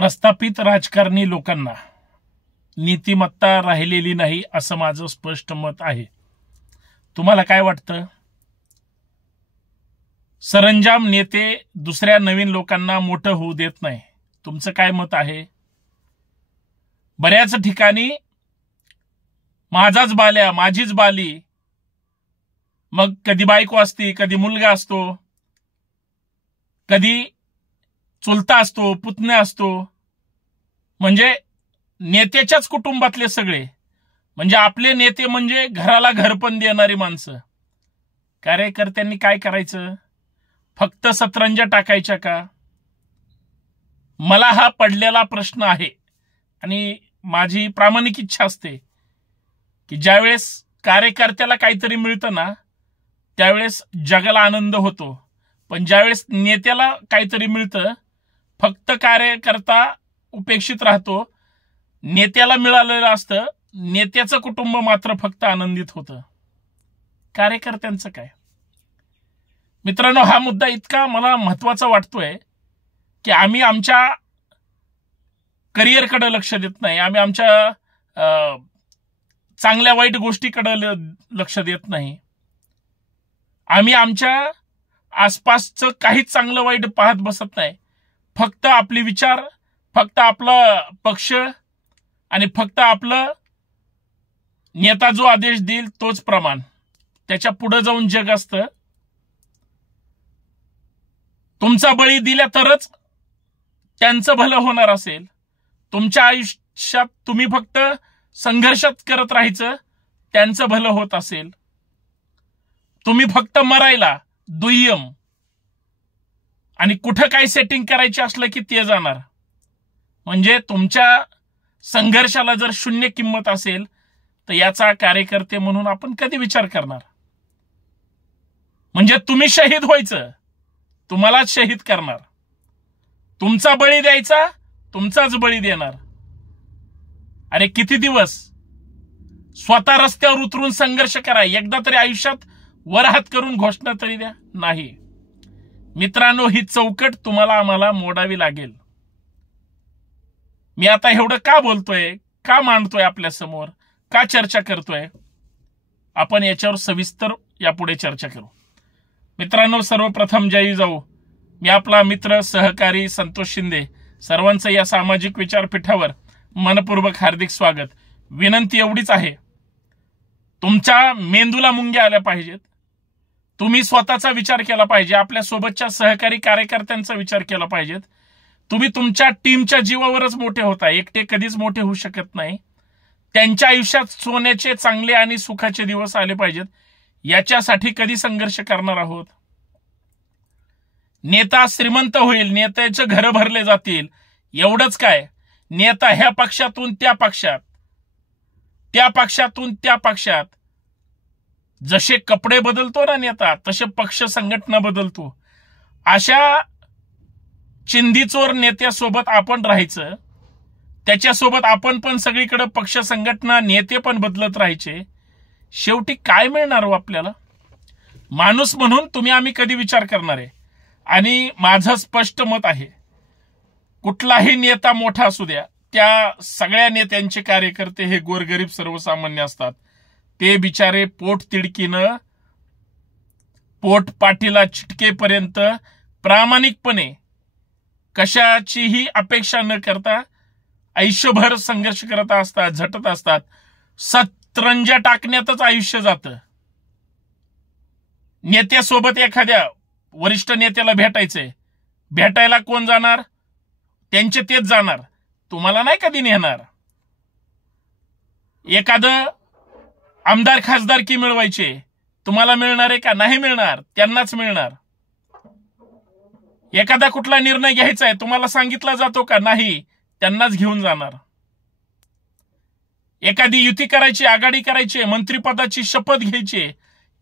प्रस्थापित राजकारणी लोकांना नीतिमत्ता राहिलेली नाही असं माझं स्पष्ट मत आहे। तुम्हाला काय वाटतं? सरंजाम नेते दुसऱ्या नवीन लोकांना मोठं होऊ देत नाही, तुमचं काय मत आहे? बऱ्याच ठिकाणी माझाच बाल्या माझीच बाली, मग कधी बायको असती, कधी मुलगा असतो, कधी चुलता असतो, पुतण्या असतो, म्हणजे नेत्याच्याच कुटुंबातले सगळे, म्हणजे आपले नेते म्हणजे घराला घरपण देणारी माणसं। कार्यकर्त्यांनी काय करायचं? फक्त सतरंजा टाकायच्या का? मला हा पडलेला प्रश्न आहे आणि माझी प्रामाणिक इच्छा असते की ज्यावेळेस कार्यकर्त्याला काहीतरी मिळतं ना त्यावेळेस जगाला आनंद होतो, पण ज्यावेळेस नेत्याला काहीतरी मिळतं फक्त कार्यकर्ता उपेक्षित राहतो, नेत्याला मिळालेलं असतं, नेत्याचं कुटुंब मात्र फक्त आनंदित होतं। कार्यकर्त्यांचं काय? मित्रांनो, हा मुद्दा इतका मला महत्वाचा वाटतोय की आम्ही आमच्या करिअरकडे लक्ष देत नाही, आम्ही आमच्या चांगल्या वाईट गोष्टीकडे लक्ष देत नाही, आम्ही आमच्या आसपासचं काहीच चांगलं वाईट पाहत बसत नाही, फक्त आपले विचार, फक्त आपला पक्ष आणि फक्त आपलं नेता जो आदेश देईल तोच प्रमाण, त्याच्या पुढे जाऊन जग असतं। तुमचा बळी दिला तरच त्यांचं भलं होणार असेल, तुमच्या आयुष्यात तुम्ही फक्त संघर्षात करत राहायचं त्यांचं भलं होत असेल, तुम्ही फक्त मरायला दुय्यम आणि कुठं काय सेटिंग करायची असलं की ते जाणार, म्हणजे तुमच्या संघर्षाला जर शून्य किंमत असेल तर याचा कार्यकर्ते म्हणून आपण कधी विचार करणार? म्हणजे तुम्ही शहीद व्हायचं, तुम्हालाच शहीद करणार, तुमचा बळी द्यायचा, तुमचाच बळी देणार। अरे किती दिवस स्वतः रस्त्यावर उतरून संघर्ष करा, एकदा तरी आयुष्यात वर हात करून घोषणा तरी द्या। नाही मित्रांनो, ही चौकट तुम्हाला आम्हाला मोडावी लागेल। मी आता एवढं का बोलतोय, का मांडतोय आपल्या समोर, का चर्चा करतोय, आपण याच्यावर सविस्तर यापुढे चर्चा करू। मित्रांनो, सर्वप्रथम जय जाऊ, मी आपला मित्र सहकारी संतोष शिंदे, सर्वांचं या सामाजिक विचारपीठावर मनपूर्वक हार्दिक स्वागत। विनंती एवढीच आहे, तुमच्या मेंदूला मुंग्या आल्या पाहिजेत, तुम्ही स्वतःचा विचार केला पाहिजे, आपल्या सोबतच्या सहकारी कार्यकर्त्यांचा विचार केला पाहिजे। तुम्ही तुमच्या टीमच्या जीवावरच मोठे होता, एकटे कधीच मोठे होऊ शकत नाही। त्यांच्या आयुष्यात सोन्याचे चांगले आणि सुखाचे दिवस आले पाहिजेत, याच्यासाठी कधी संघर्ष करणार आहोत। नेता श्रीमंत होईल, नेत्याचे घर भरले जातील, एवढंच काय, नेता ह्या पक्षातून त्या पक्षात, त्या पक्षातून त्या पक्षात, जसे कपडे बदलतो ना नेता तसे पक्ष संघटना बदलतो। अशा चिंदीचोर नेत्यासोबत आपण राहायचं, त्याच्यासोबत आपण पण सगळीकडे पक्ष संघटना नेते पण बदलत राहायचे, शेवटी काय मिळणार हो आपल्याला? माणूस म्हणून तुम्ही आम्ही कधी विचार करणार आहे? आणि माझं स्पष्ट मत आहे, कुठलाही नेता मोठा असू द्या, त्या सगळ्या नेत्यांचे कार्यकर्ते हे गोरगरीब सर्वसामान्य असतात। ते बिचारे पोट तिडकीनं, पोट पाठीला चिटकेपर्यंत प्रामाणिकपणे कशाचीही अपेक्षा न करता आयुष्यभर संघर्ष करत असतात, झटत असतात, सतरंजा टाकण्यातच आयुष्य जातं। नेत्यासोबत एखाद्या वरिष्ठ नेत्याला भेटायचंय, भेटायला कोण जाणार? त्यांचे तेच जाणार, तुम्हाला नाही कधी नेणार। एखादं आमदार खासदारकी मिळवायचे, तुम्हाला मिळणार आहे का? नाही मिळणार, त्यांनाच मिळणार। एखादा कुठला निर्णय घ्यायचा आहे, तुम्हाला सांगितला जातो का? नाही, त्यांनाच घेऊन जाणार। एखादी युती करायची, आघाडी करायची, मंत्रिपदाची शपथ घ्यायची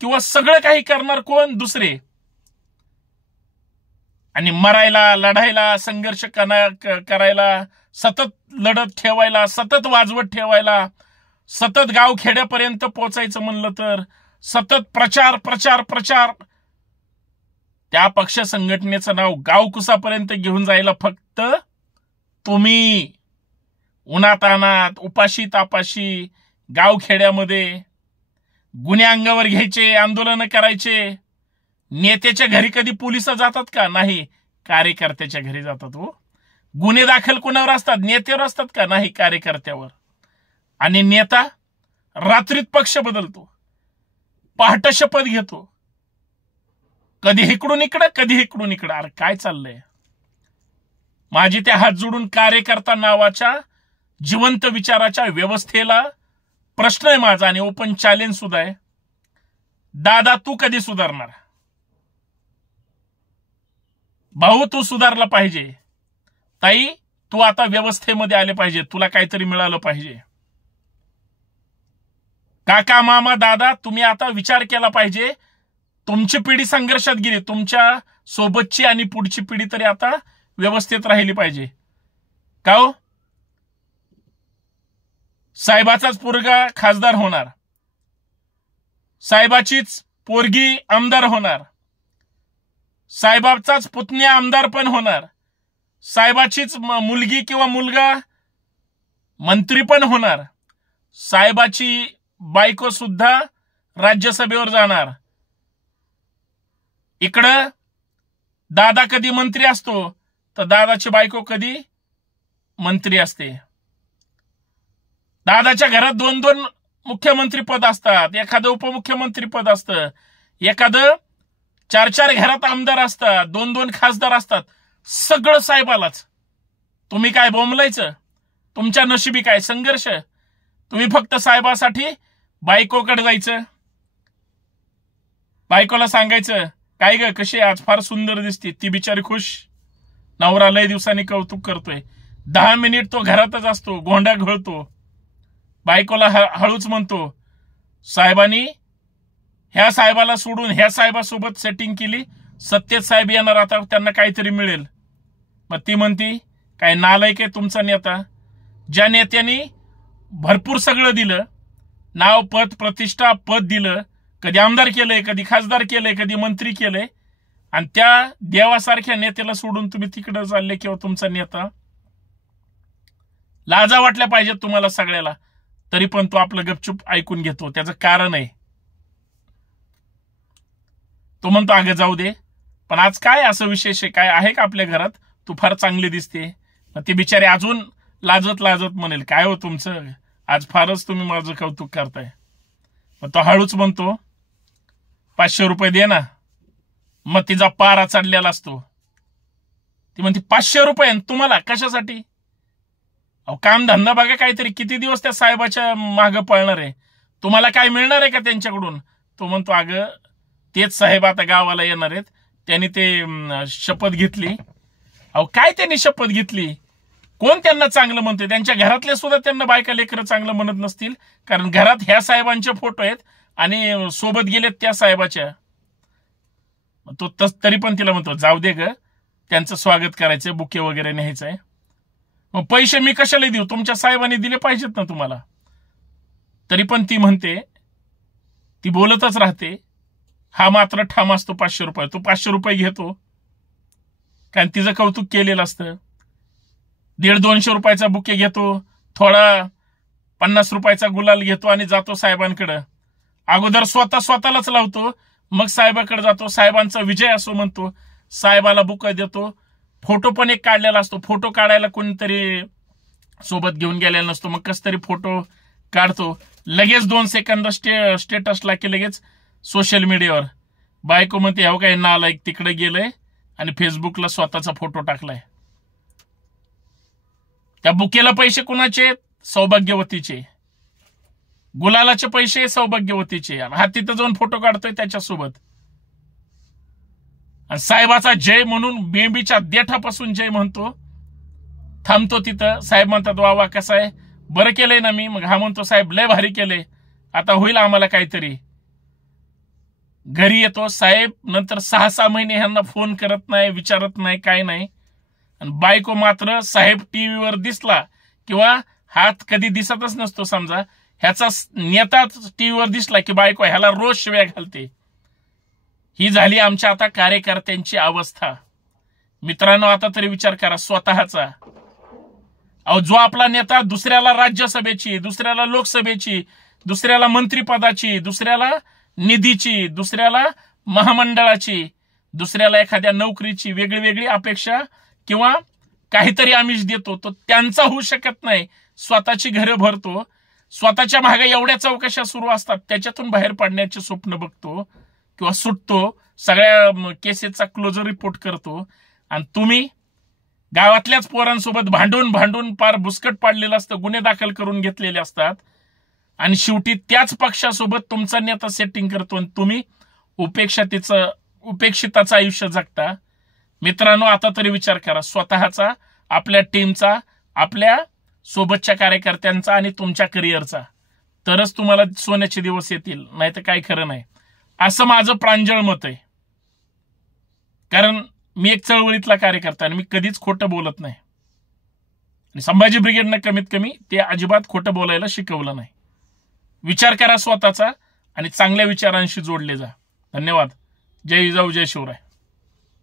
किंवा सगळं काही करणार कोण? दुसरे। आणि मरायला, लढायला, संघर्ष करायला, सतत लढत ठेवायला, सतत वाजवत ठेवायला, सतत गाव खेड्यापर्यंत पोहोचायचं म्हणलं तर सतत प्रचार प्रचार प्रचार, त्या पक्ष संघटनेचं नाव गावकुसापर्यंत घेऊन जायला फक्त तुम्ही उन्हातानात उपाशी तापाशी गावखेड्यामध्ये गुन्हे अंगावर घ्यायचे, आंदोलन करायचे. नेत्याच्या घरी कधी पोलिस जातात का? नाही, कार्यकर्त्याच्या घरी जातात. हो, गुन्हे दाखल कोणावर असतात? नेत्यावर असतात का? नाही, कार्यकर्त्यावर. आणि नेता रात्रीत पक्ष बदलतो, पहाटे शपथ घेतो, कधी इकडून इकडं कधी इकडून इकडं. अरे काय चाललंय? माझी त्या हात जोडून कार्यकर्ता नावाच्या जिवंत विचाराच्या व्यवस्थेला प्रश्न आहे माझा, आणि ओपन चॅलेंज सुद्धा आहे. दादा, तू कधी सुधारणार? भाऊ, तू सुधारला पाहिजे. ताई, तू आता व्यवस्थेमध्ये आले पाहिजे, तुला काहीतरी मिळालं पाहिजे. काका, मामा, दादा, तुम्ही आता विचार केला पाहिजे. तुमची पिढी संघर्षात गेली, तुमच्या सोबतची आणि पुढची पिढी तरी आता व्यवस्थेत राहिली पाहिजे. का हो? साहेबाचाच पोरगा खासदार होणार, साहेबाचीच पोरगी आमदार होणार, साहेबाचाच पुतण्या आमदार पण होणार, साहेबाचीच मुलगी किंवा मुलगा मंत्री पण होणार, साहेबाची बायको सुद्धा राज्यसभेवर जाणार. इकडं दादा कधी मंत्री असतो तर दादाची बायको कधी मंत्री असते. दादाच्या घरात 2-2 मुख्यमंत्री पद असतात, एखादं उपमुख्यमंत्री पद असतं, एखादं 4-4 घरात आमदार असतात, 2-2 खासदार असतात. सगळं साहेबालाच. तुम्ही काय बोंबलायचं? तुमच्या नशिबी काय संघर्ष? तुम्ही फक्त साहेबासाठी बायकोकडे जायचं, बायकोला सांगायचं, काय ग कशी आज फार सुंदर दिसते. ती बिचारी खुश, नवरा लय दिवसांनी कौतुक करतोय. 10 मिनिट तो घरातच असतो, गोंडा घोळतो, बायकोला हळूच म्हणतो, साहेबांनी ह्या साहेबाला सोडून ह्या साहेबासोबत सेटिंग केली, सत्तेत साहेब येणार, आता त्यांना काहीतरी मिळेल. मग ती म्हणती, काय नालायक आहे तुमचा नेता. ज्या नेत्याने भरपूर सगळं दिलं, नाव, पद, प्रतिष्ठा, पद दिलं, कधी आमदार केलंय, कधी खासदार केलंय, कधी मंत्री केलंय, आणि त्या देवासारख्या नेत्याला सोडून तुम्ही तिकडे चालले, किंवा तुमचा नेता. लाजा वाटल्या पाहिजेत तुम्हाला सगळ्याला. तरी पण तो आपलं गपचूप ऐकून घेतो. त्याचं कारण आहे, तो म्हणतो अगं जाऊ दे, पण आज काय असं विशेष आहे, काय आहे का आपल्या घरात, तू फार चांगली दिसते. मग ती बिचारी अजून लाजत लाजत म्हणेल, काय हो तुमचं, आज फारच तुम्ही माझं कौतुक करताय. मग तो हळूच म्हणतो, 500 रुपये दे ना. मग तिचा पारा चढलेला असतो. ती म्हणते 500 रुपये तुम्हाला कशासाठी? अहो, काम धंदा बघा काहीतरी, किती दिवस त्या साहेबाच्या मागं पळणार आहे, तुम्हाला काय मिळणार आहे का त्यांच्याकडून? तो म्हणतो, अगं तेच साहेब आता गावाला येणार आहेत, त्यांनी ते शपथ घेतली. अहो, काय त्यांनी शपथ घेतली? कोण त्यांना चांगलं म्हणतोय? त्यांच्या घरातले सुद्धा त्यांना बायका लेकरं चांगलं म्हणत नसतील, कारण घरात ह्या साहेबांचे फोटो आहेत आणि सोबत गेलेत त्या साहेबाच्या. तो तरी पण तिला म्हणतो, जाऊ दे ग, त्यांचं स्वागत करायचंय, बुके वगैरे न्यायचंय. मग पैसे मी कशाला देऊ, तुमच्या साहेबांनी दिले पाहिजेत ना तुम्हाला. तरी पण ती म्हणते, ती बोलतच राहते. हा मात्र ठाम असतो 500 रुपये. तो 500 रुपये घेतो, कारण तिचं कौतुक केलेलं असतं. 150-200 रुपयाचा बुके घेतो, थोडा 50 रुपयाचा गुलाल घेतो आणि जातो साहेबांकडे. अगोदर स्वतःलाच लावतो, मग साहेबाकडे जातो, साहेबांचा विजय असो म्हणतो, साहेबाला बुका देतो. फोटो पण एक काढलेला असतो, फोटो काढायला कोणीतरी सोबत घेऊन गेलेला नसतो, मग कस तरी फोटो काढतो. लगेच 2 सेकंद स्टेटसला की लगेच सोशल मीडियावर बायको म्हणते, हो काय नालायक तिकडे गेलंय, आणि फेसबुकला स्वतःचा फोटो टाकलाय. त्या बुकेला पैसे कुणाचे? सौभाग्यवतीचे. गुलालाचे पैसे सौभाग्यवतीचे. हा तिथं जाऊन फोटो काढतोय त्याच्यासोबत. आणि साहेबाचा जय म्हणून बेंबीच्या देठापासून जय म्हणतो, थांबतो तिथं. साहेब म्हणतात, वा वा कसं आहे, बरं केलंय ना मी. मग हा म्हणतो, साहेब लय भारी केलंय, आता होईल आम्हाला काहीतरी. घरी येतो साहेब, नंतर 6-6 महिने ह्यांना फोन करत नाही, विचारत नाही, काय नाही. आणि बायको मात्र साहेब टीव्हीवर दिसला, किंवा हात कधी दिसतच नसतो समजा, ह्याचा नेता टीव्हीवर दिसला की बायको ह्याला रोज शिव्या घालते. ही झाली आमच्या आता कार्यकर्त्यांची अवस्था. मित्रांनो, आता तरी विचार करा स्वतःचा. अहो, जो आपला नेता दुसऱ्याला राज्यसभेची, दुसऱ्याला लोकसभेची, दुसऱ्याला मंत्रिपदाची, दुसऱ्याला निधीची, दुसऱ्याला महामंडळाची, दुसऱ्याला एखाद्या नोकरीची वेगळी वेगळी अपेक्षा किंवा काहीतरी आमिष देतो, तो त्यांचा होऊ शकत नाही. स्वतःची घरं भरतो, स्वतःच्या मागे एवढ्या चौकशा सुरू असतात, त्याच्यातून बाहेर पडण्याचे स्वप्न बघतो किंवा सुटतो, सगळ्या केसेसचा क्लोजर रिपोर्ट करतो. आणि तुम्ही गावातल्याच पोरांसोबत भांडून भांडून पार बुसकट पाडलेलं असतं, गुन्हे दाखल करून घेतलेले असतात आणि शेवटी त्याच पक्षासोबत तुमचा नेता सेटिंग करतो आणि तुम्ही उपेक्षिताचं आयुष्य जगता. मित्रांनो, आता तरी विचार करा स्वतःचा, आपल्या टीमचा, आपल्या सोबतच्या कार्यकर्त्यांचा आणि तुमच्या करिअरचा, तरच तुम्हाला सोन्याचे दिवस येतील, नाही तर काही खरं नाही, असं माझं प्रांजळ मत आहे. कारण मी एक चळवळीतला कार्यकर्ता आणि मी कधीच खोटं बोलत नाही. आणि संभाजी ब्रिगेडनं कमीत कमी ते अजिबात खोटं बोलायला शिकवलं नाही. विचार करा स्वतःचा आणि चांगल्या विचारांशी जोडले जा. धन्यवाद. जय जिजाऊ, जय शिवराय.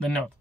धन्यवाद.